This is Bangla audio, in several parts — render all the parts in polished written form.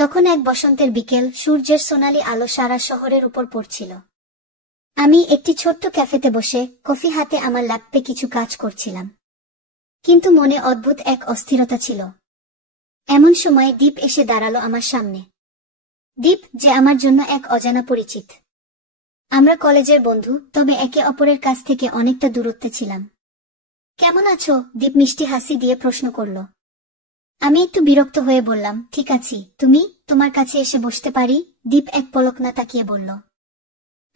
তখন এক বসন্তের বিকেল, সূর্যের সোনালি আলো সারা শহরের উপর পড়ছিল। আমি একটি ছোট্ট ক্যাফেতে বসে কফি হাতে আমার ল্যাপটপে কিছু কাজ করছিলাম, কিন্তু মনে অদ্ভুত এক অস্থিরতা ছিল। এমন সময় দীপ এসে দাঁড়ালো আমার সামনে। দীপ, যে আমার জন্য এক অজানা পরিচিত। আমরা কলেজের বন্ধু, তবে একে অপরের কাছ থেকে অনেকটা দূরত্বে ছিলাম। কেমন আছো? দীপ মিষ্টি হাসি দিয়ে প্রশ্ন করল। আমি একটু বিরক্ত হয়ে বললাম, ঠিক আছি। তুমি? তোমার কাছে এসে বসতে পারি? দীপ এক পলক না তাকিয়ে বলল।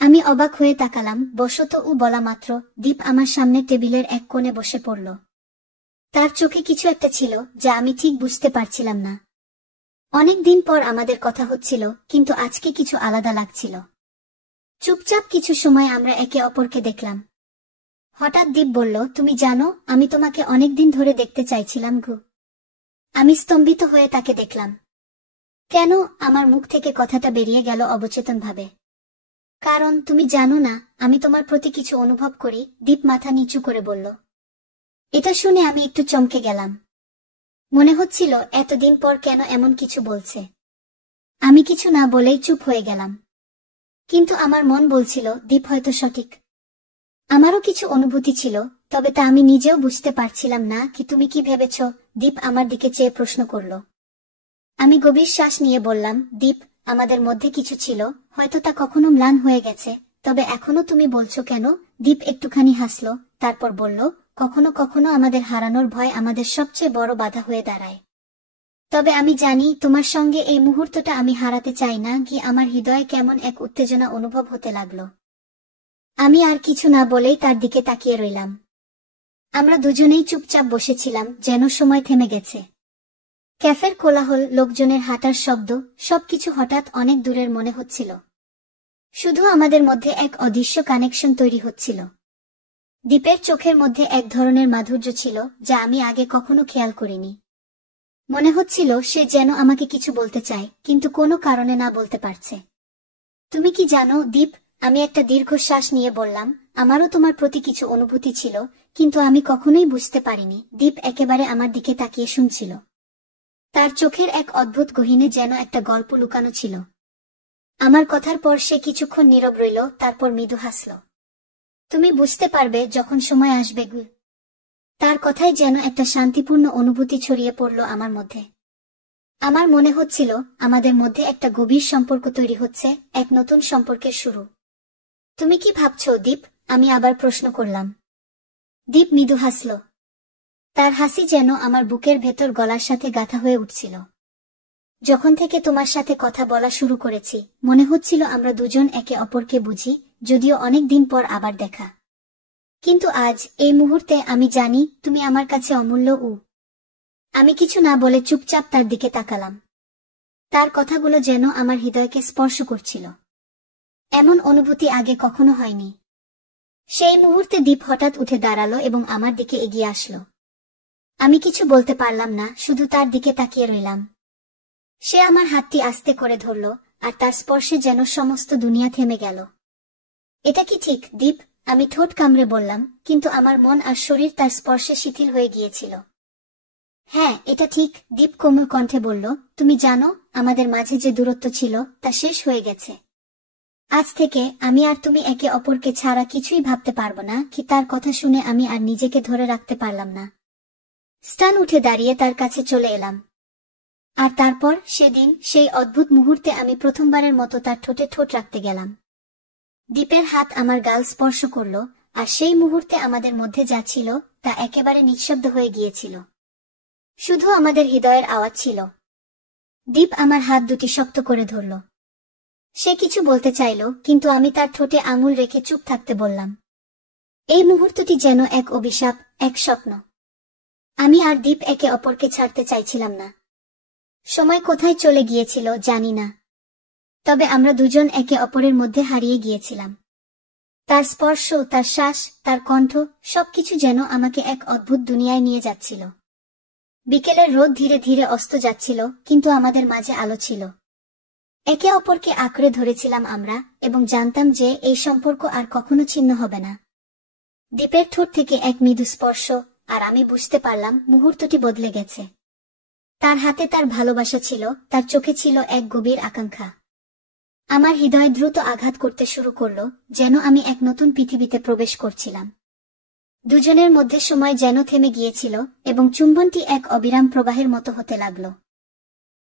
আমি অবাক হয়ে তাকালাম। বসত ও বলা মাত্র দীপ আমার সামনে টেবিলের এক কোণে বসে পড়ল। তার চোখে কিছু একটা ছিল যা আমি ঠিক বুঝতে পারছিলাম না। অনেক দিন পর আমাদের কথা হচ্ছিল, কিন্তু আজকে কিছু আলাদা লাগছিল। চুপচাপ কিছু সময় আমরা একে অপরকে দেখলাম। হঠাৎ দীপ বলল, তুমি জানো, আমি তোমাকে অনেকদিন ধরে দেখতে চাইছিলাম গো। আমি স্তম্ভিত হয়ে তাকে দেখলাম। কেন? আমার মুখ থেকে কথাটা বেরিয়ে গেল অবচেতনভাবে। কারণ তুমি জানো না, আমি তোমার প্রতি কিছু অনুভব করি। দীপ মাথা নিচু করে বলল। এটা শুনে আমি একটু চমকে গেলাম। মনে হচ্ছিল এতদিন পর কেন এমন কিছু বলছে। আমি কিছু না বলেই চুপ হয়ে গেলাম। কিন্তু আমার মন বলছিল দীপ হয়তো সঠিক। আমারও কিছু অনুভূতি ছিল, তবে তা আমি নিজেও বুঝতে পারছিলাম না। কি তুমি কি ভেবেছ? দীপ আমার দিকে চেয়ে প্রশ্ন করল। আমি গভীর শ্বাস নিয়ে বললাম, দীপ, আমাদের মধ্যে কিছু ছিল, হয়তো তা কখনো ম্লান হয়ে গেছে, তবে এখনো তুমি বলছো কেন? দীপ একটুখানি হাসল, তারপর বলল, কখনো কখনো আমাদের হারানোর ভয় আমাদের সবচেয়ে বড় বাধা হয়ে দাঁড়ায়। তবে আমি জানি তোমার সঙ্গে এই মুহূর্তটা আমি হারাতে চাই না। কি আমার হৃদয়ে কেমন এক উত্তেজনা অনুভব হতে লাগলো। আমি আর কিছু না বলেই তার দিকে তাকিয়ে রইলাম। আমরা দুজনেই চুপচাপ বসেছিলাম, যেন সময় থেমে গেছে। ক্যাফের কোলাহল, লোকজনের হাঁটার শব্দ, সবকিছু হঠাৎ অনেক দূরের মনে হচ্ছিল। শুধু আমাদের মধ্যে এক অদৃশ্য কানেকশন তৈরি হচ্ছিল। দীপের চোখের মধ্যে এক ধরনের মাধুর্য ছিল যা আমি আগে কখনো খেয়াল করিনি। মনে হচ্ছিল সে যেন আমাকে কিছু বলতে চায়, কিন্তু কোনো কারণে না বলতে পারছে। তুমি কি জানো দীপ? আমি একটা দীর্ঘশ্বাস নিয়ে বললাম, আমারও তোমার প্রতি কিছু অনুভূতি ছিল, কিন্তু আমি কখনোই বুঝতে পারিনি। দীপ একেবারে আমার দিকে তাকিয়ে শুনছিল। তার চোখের এক অদ্ভুত গহীনে যেন একটা গল্প লুকানো ছিল। আমার কথার পর সে কিছুক্ষণ নীরব রইল, তারপর মৃদু হাসল। তুমি বুঝতে পারবে যখন সময় আসবে গু। তার কথায় যেন একটা শান্তিপূর্ণ অনুভূতি ছড়িয়ে পড়ল আমার মধ্যে। আমার মনে হচ্ছিল আমাদের মধ্যে একটা গভীর সম্পর্ক তৈরি হচ্ছে, এক নতুন সম্পর্কের শুরু। তুমি কি ভাবছো দীপ? আমি আবার প্রশ্ন করলাম। দীপ মৃদু হাসল। তার হাসি যেন আমার বুকের ভেতর গলার সাথে গাঁথা হয়ে উঠছিল। যখন থেকে তোমার সাথে কথা বলা শুরু করেছি, মনে হচ্ছিল আমরা দুজন একে অপরকে বুঝি, যদিও অনেক দিন পর আবার দেখা। কিন্তু আজ, এই মুহূর্তে, আমি জানি তুমি আমার কাছে অমূল্য। আমি কিছু না বলে চুপচাপ তার দিকে তাকালাম। তার কথাগুলো যেন আমার হৃদয়কে স্পর্শ করছিল। এমন অনুভূতি আগে কখনো হয়নি। সেই মুহূর্তে দীপ হঠাৎ উঠে দাঁড়ালো এবং আমার দিকে এগিয়ে আসলো। আমি কিছু বলতে পারলাম না, শুধু তার দিকে তাকিয়ে রইলাম। সে আমার হাতটি আস্তে করে ধরল, আর তার স্পর্শে যেন সমস্ত দুনিয়া থেমে গেল। এটা কি ঠিক দীপ? আমি ঠোঁট কামড়ে বললাম, কিন্তু আমার মন আর শরীর তার স্পর্শে শিথিল হয়ে গিয়েছিল। হ্যাঁ, এটা ঠিক, দীপ কোমল কণ্ঠে বলল। তুমি জানো, আমাদের মাঝে যে দূরত্ব ছিল তা শেষ হয়ে গেছে। আজ থেকে আমি আর তুমি একে অপরকে ছাড়া কিছুই ভাবতে পারবো না। কি তার কথা শুনে আমি আর নিজেকে ধরে রাখতে পারলাম না। স্টান উঠে দাঁড়িয়ে তার কাছে চলে এলাম। আর তারপর সেদিন, সেই অদ্ভুত মুহূর্তে আমি প্রথমবারের মতো তার ঠোঁটে ঠোঁট রাখতে গেলাম। দীপের হাত আমার গাল স্পর্শ করল, আর সেই মুহূর্তে আমাদের মধ্যে যা ছিল তা একেবারে নিঃশব্দ হয়ে গিয়েছিল। শুধু আমাদের হৃদয়ের আওয়াজ ছিল। দীপ আমার হাত দুটি শক্ত করে ধরল। সে কিছু বলতে চাইল, কিন্তু আমি তার ঠোঁটে আঙুল রেখে চুপ থাকতে বললাম। এই মুহূর্তটি যেন এক অভিশাপ, এক স্বপ্ন। আমি আর দীপ একে অপরকে ছাড়তে চাইছিলাম না। সময় কোথায় চলে গিয়েছিল জানি না, তবে আমরা দুজন একে অপরের মধ্যে হারিয়ে গিয়েছিলাম। তার স্পর্শ, তার শ্বাস, তার কণ্ঠ, সবকিছু যেন আমাকে এক অদ্ভুত দুনিয়ায় নিয়ে যাচ্ছিল। বিকেলের রোদ ধীরে ধীরে অস্ত যাচ্ছিল, কিন্তু আমাদের মাঝে আলো ছিল। একে অপরকে আঁকড়ে ধরেছিলাম আমরা, এবং জানতাম যে এই সম্পর্ক আর কখনো ছিন্ন হবে না। দীপের ঠোঁট থেকে এক মৃদু স্পর্শ, আর আমি বুঝতে পারলাম মুহূর্তটি বদলে গেছে। তার হাতে তার ভালোবাসা ছিল, তার চোখে ছিল এক গভীর আকাঙ্ক্ষা। আমার হৃদয় দ্রুত আঘাত করতে শুরু করল, যেন আমি এক নতুন পৃথিবীতে প্রবেশ করছিলাম। দুজনের মধ্যে সময় যেন থেমে গিয়েছিল এবং চুম্বনটি এক অবিরাম প্রবাহের মতো হতে লাগল।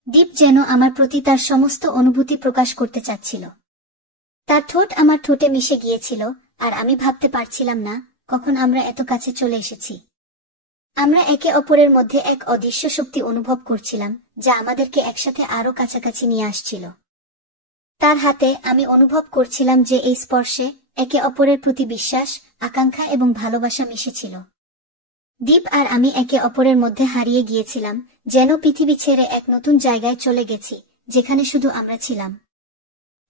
দীপ যেন আমার প্রতি তার সমস্ত অনুভূতি প্রকাশ করতে চাচ্ছিল। তার ঠোঁট আমার ঠোঁটে মিশে গিয়েছিল, আর আমি ভাবতে পারছিলাম না কখন আমরা এত কাছে চলে এসেছি। আমরা একে অপরের মধ্যে এক অদৃশ্য শক্তি অনুভব করছিলাম, যা আমাদেরকে একসাথে আরো কাছাকাছি নিয়ে আসছিল। তার হাতে আমি অনুভব করছিলাম যে এই স্পর্শে একে অপরের প্রতি বিশ্বাস, আকাঙ্ক্ষা এবং ভালোবাসা মিশেছিল। দীপ আর আমি একে অপরের মধ্যে হারিয়ে গিয়েছিলাম, যেন পৃথিবী ছেড়ে এক নতুন জায়গায় চলে গেছি, যেখানে শুধু আমরা ছিলাম।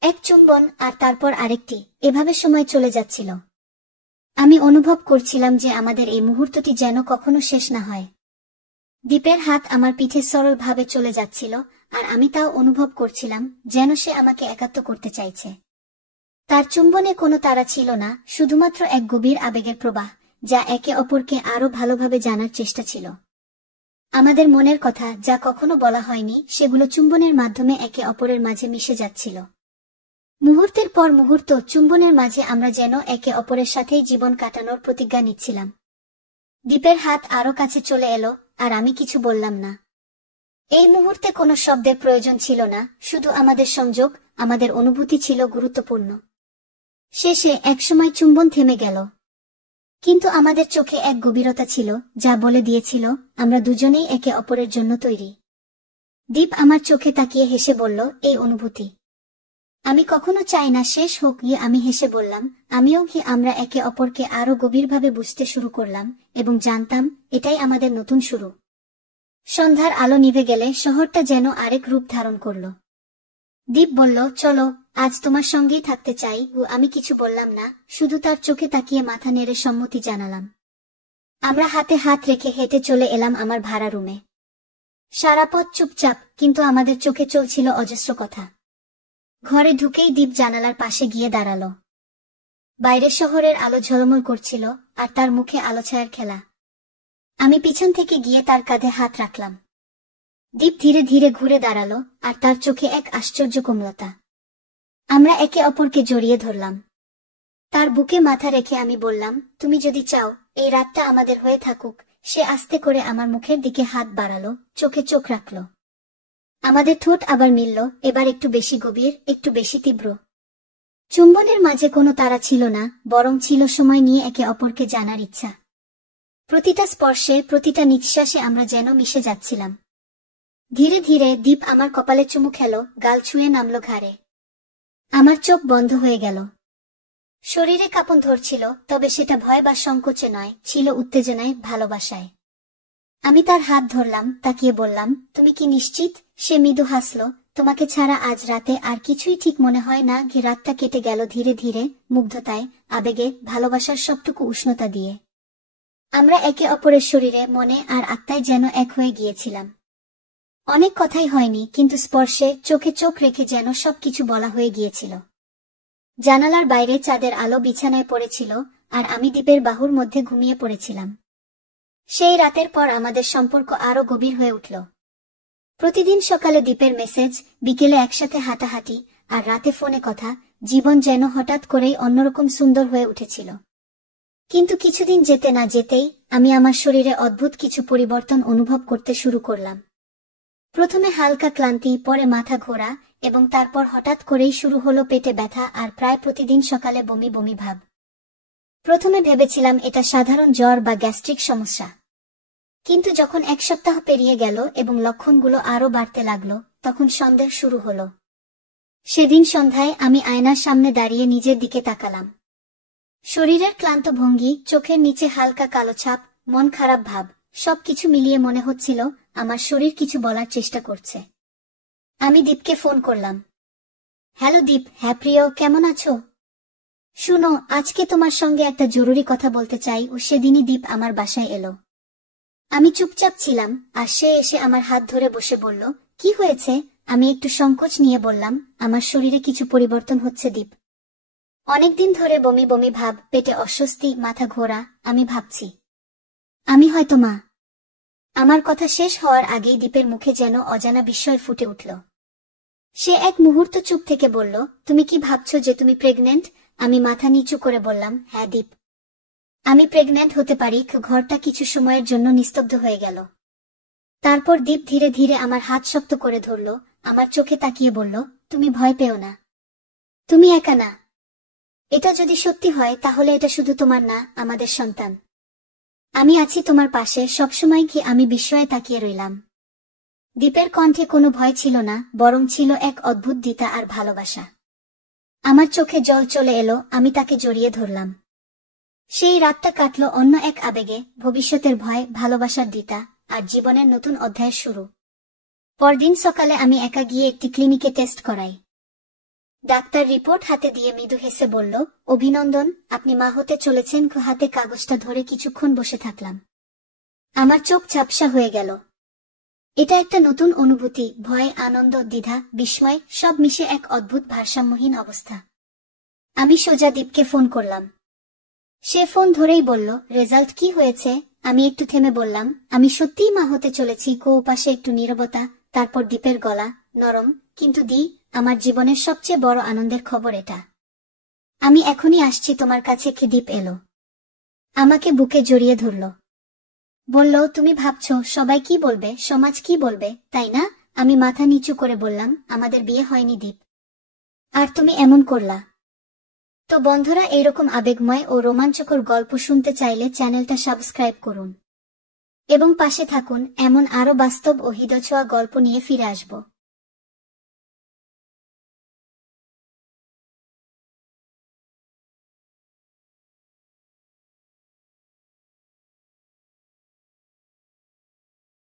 এক চুম্বন আর তারপর আরেকটি, এভাবে সময় চলে যাচ্ছিল। আমি অনুভব করছিলাম যে আমাদের এই মুহূর্তটি যেন কখনো শেষ না হয়। দীপের হাত আমার পিঠে সরলভাবে চলে যাচ্ছিল, আর আমি তাও অনুভব করছিলাম যেন সে আমাকে একাত্ম করতে চাইছে। তার চুম্বনে কোনো তাড়া ছিল না, শুধুমাত্র এক গভীর আবেগের প্রবাহ, যা একে অপরকে আরো ভালোভাবে জানার চেষ্টা ছিল। আমাদের মনের কথা, যা কখনো বলা হয়নি, সেগুলো চুম্বনের মাধ্যমে একে অপরের মাঝে মিশে যাচ্ছিল। মুহূর্তের পর মুহূর্ত চুম্বনের মাঝে আমরা যেন একে অপরের সাথেই জীবন কাটানোর প্রতিজ্ঞা নিচ্ছিলাম। দীপের হাত আরো কাছে চলে এলো, আর আমি কিছু বললাম না। এই মুহূর্তে কোনো শব্দের প্রয়োজন ছিল না, শুধু আমাদের সংযোগ, আমাদের অনুভূতি ছিল গুরুত্বপূর্ণ। শেষে একসময় চুম্বন থেমে গেল, কিন্তু আমাদের চোখে এক গভীরতা ছিল, যা বলে দিয়েছিল আমরা দুজনেই একে অপরের জন্য তৈরি। দীপ আমার চোখে তাকিয়ে হেসে বলল, এই অনুভূতি আমি কখনো চাই না শেষ হোক। আমি হেসে বললাম, আমিও কি। আমরা একে অপরকে আরো গভীরভাবে বুঝতে শুরু করলাম, এবং জানতাম এটাই আমাদের নতুন শুরু। সন্ধ্যার আলো নিভে গেলে শহরটা যেন আরেক রূপ ধারণ করল। দীপ বলল, চলো, আজ তোমার সঙ্গেই থাকতে চাই। আমি কিছু বললাম না, শুধু তার চোখে তাকিয়ে মাথা নেড়ে সম্মতি জানালাম। আমরা হাতে হাত রেখে হেঁটে চলে এলাম আমার ভাড়া রুমে। সারা পথ চুপচাপ, কিন্তু আমাদের চোখে চলছিল অজস্র কথা। ঘরে ঢুকেই দীপ জানালার পাশে গিয়ে দাঁড়ালো। বাইরে শহরের আলো ঝলমল করছিল, আর তার মুখে আলো ছায়ার খেলা। আমি পিছন থেকে গিয়ে তার কাঁধে হাত রাখলাম। দীপ ধীরে ধীরে ঘুরে দাঁড়ালো, আর তার চোখে এক আশ্চর্য কোমলতা। আমরা একে অপরকে জড়িয়ে ধরলাম। তার বুকে মাথা রেখে আমি বললাম, তুমি যদি চাও এই রাতটা আমাদের হয়ে থাকুক। সে আস্তে করে আমার মুখের দিকে হাত বাড়ালো, চোখে চোখ রাখল। আমাদের ঠোঁট আবার মিলল, এবার একটু বেশি গভীর, একটু বেশি তীব্র। চুম্বনের মাঝে কোনো তাড়া ছিল না, বরং ছিল সময় নিয়ে একে অপরকে জানার ইচ্ছা। প্রতিটা স্পর্শে, প্রতিটা নিঃশ্বাসে আমরা যেন মিশে যাচ্ছিলাম। ধীরে ধীরে দীপ আমার কপালে চুমু খেলো, গাল ছুঁয়ে নামল ঘাড়ে। আমার চোখ বন্ধ হয়ে গেল। শরীরে কাঁপন ধরছিল, তবে সেটা ভয় বা সংকোচে নয়, ছিল উত্তেজনায়, ভালোবাসায়। আমি তার হাত ধরলাম, তাকিয়ে বললাম, তুমি কি নিশ্চিত? সে মৃদু হাসল, তোমাকে ছাড়া আজ রাতে আর কিছুই ঠিক মনে হয় না। রাতটা কেটে গেল ধীরে ধীরে, মুগ্ধতায়, আবেগে, ভালোবাসার সবটুকু উষ্ণতা দিয়ে। আমরা একে অপরের শরীরে, মনে আর আত্মায় যেন এক হয়ে গিয়েছিলাম। অনেক কথাই হয়নি, কিন্তু স্পর্শে, চোখে চোখ রেখে যেন সবকিছু বলা হয়ে গিয়েছিল। জানালার বাইরে চাঁদের আলো বিছানায় পড়েছিল, আর আমি দীপের বাহুর মধ্যে ঘুমিয়ে পড়েছিলাম। সেই রাতের পর আমাদের সম্পর্ক আরো গভীর হয়ে উঠল। প্রতিদিন সকালে দীপের মেসেজ, বিকেলে একসাথে হাঁটাহাঁটি, আর রাতে ফোনে কথা। জীবন যেন হঠাৎ করেই অন্যরকম সুন্দর হয়ে উঠেছিল। কিন্তু কিছুদিন যেতে না যেতেই আমি আমার শরীরে অদ্ভুত কিছু পরিবর্তন অনুভব করতে শুরু করলাম। প্রথমে হালকা ক্লান্তি, পরে মাথা ঘোরা, এবং তারপর হঠাৎ করেই শুরু হলো পেটে ব্যথা, আর প্রায় প্রতিদিন সকালে বমি বমি ভাব। প্রথমে ভেবেছিলাম এটা সাধারণ জ্বর বা গ্যাস্ট্রিক সমস্যা, কিন্তু যখন এক সপ্তাহ পেরিয়ে গেল এবং লক্ষণগুলো আরো বাড়তে লাগলো, তখন সন্দেহ শুরু হলো। সেদিন সন্ধ্যায় আমি আয়নার সামনে দাঁড়িয়ে নিজের দিকে তাকালাম। শরীরের ক্লান্ত ভঙ্গি, চোখের নিচে হালকা কালো ছাপ, মন খারাপ ভাব, সবকিছু মিলিয়ে মনে হচ্ছিল আমার শরীর কিছু বলার চেষ্টা করছে। আমি দীপকে ফোন করলাম। হ্যালো দীপ। হ্যাঁ প্রিয়, কেমন আছো? শুনো, আজকে তোমার সঙ্গে একটা জরুরি কথা বলতে চাই। সেদিনই দীপ আমার বাসায় এলো। আমি চুপচাপ ছিলাম, আর সে এসে আমার হাত ধরে বসে বলল, কি হয়েছে? আমি একটু সংকোচ নিয়ে বললাম, আমার শরীরে কিছু পরিবর্তন হচ্ছে দীপ। অনেকদিন ধরে বমি বমি ভাব, পেটে অস্বস্তি, মাথা ঘোরা। আমি ভাবছি আমি হয়তো মা। আমার কথা শেষ হওয়ার আগেই দীপের মুখে যেন অজানা বিস্ময় ফুটে উঠল। সে এক মুহূর্ত চুপ থেকে বলল, তুমি কি ভাবছো যে তুমি প্রেগন্যান্ট? আমি মাথা নিচু করে বললাম, হ্যাঁ দীপ, আমি প্রেগন্যান্ট হতে পারি। ঘরটা কিছু সময়ের জন্য নিস্তব্ধ হয়ে গেল। তারপর দীপ ধীরে ধীরে আমার হাত শক্ত করে ধরল, আমার চোখে তাকিয়ে বলল, তুমি ভয় পেও না, তুমি একা না। এটা যদি সত্যি হয় তাহলে এটা শুধু তোমার না, আমাদের সন্তান। আমি আছি তোমার পাশে সবসময়। কি? আমি বিস্ময়ে তাকিয়ে রইলাম। দীপের কণ্ঠে কোনো ভয় ছিল না, বরং ছিল এক অদ্ভুত দ্বিধা আর ভালোবাসা। আমার চোখে জল চলে এলো, আমি তাকে জড়িয়ে ধরলাম। সেই রাতটা কাটল অন্য এক আবেগে, ভবিষ্যতের ভয়, ভালোবাসার দ্বিধা, আর জীবনের নতুন অধ্যায়ের শুরু। পরদিন সকালে আমি একা গিয়ে একটি ক্লিনিকে টেস্ট করাই। ডাক্তার রিপোর্ট হাতে দিয়ে মৃদু হেসে বলল, অভিনন্দন, আপনি মা হতে চলেছেন। হাতে কাগজটা ধরে কিছুক্ষণ বসে থাকলাম। আমার চোখ ঝাপসা হয়ে গেল। এটা একটা নতুন অনুভূতি, ভয়, আনন্দ, দ্বিধা, বিস্ময়, সব মিশে এক অদ্ভুত ভারসাম্যহীন অবস্থা। আমি সোজা দীপকে ফোন করলাম। সে ফোন ধরেই বলল, রেজাল্ট কি হয়েছে? আমি একটু থেমে বললাম, আমি সত্যিই মা হতে চলেছি। পাশে একটু নীরবতা, তারপর দীপের গলা, নরম, কিন্তু আমার জীবনের সবচেয়ে বড় আনন্দের খবর এটা। আমি এখনই আসছি তোমার কাছে। দীপ এলো, আমাকে বুকে জড়িয়ে ধরল, বলল, তুমি ভাবছো সবাই কি বলবে, সমাজ কি বলবে, তাই না? আমি মাথা নিচু করে বললাম, আমাদের বিয়ে হয়নি দীপ, আর তুমি এমন করলা। তো বন্ধুরা, এইরকম আবেগময় ও রোমাঞ্চকর গল্প শুনতে চাইলে চ্যানেলটা সাবস্ক্রাইব করুন এবং পাশে থাকুন। এমন আরো বাস্তব ও হৃদয়ছোঁয়া গল্প নিয়ে ফিরে আসব।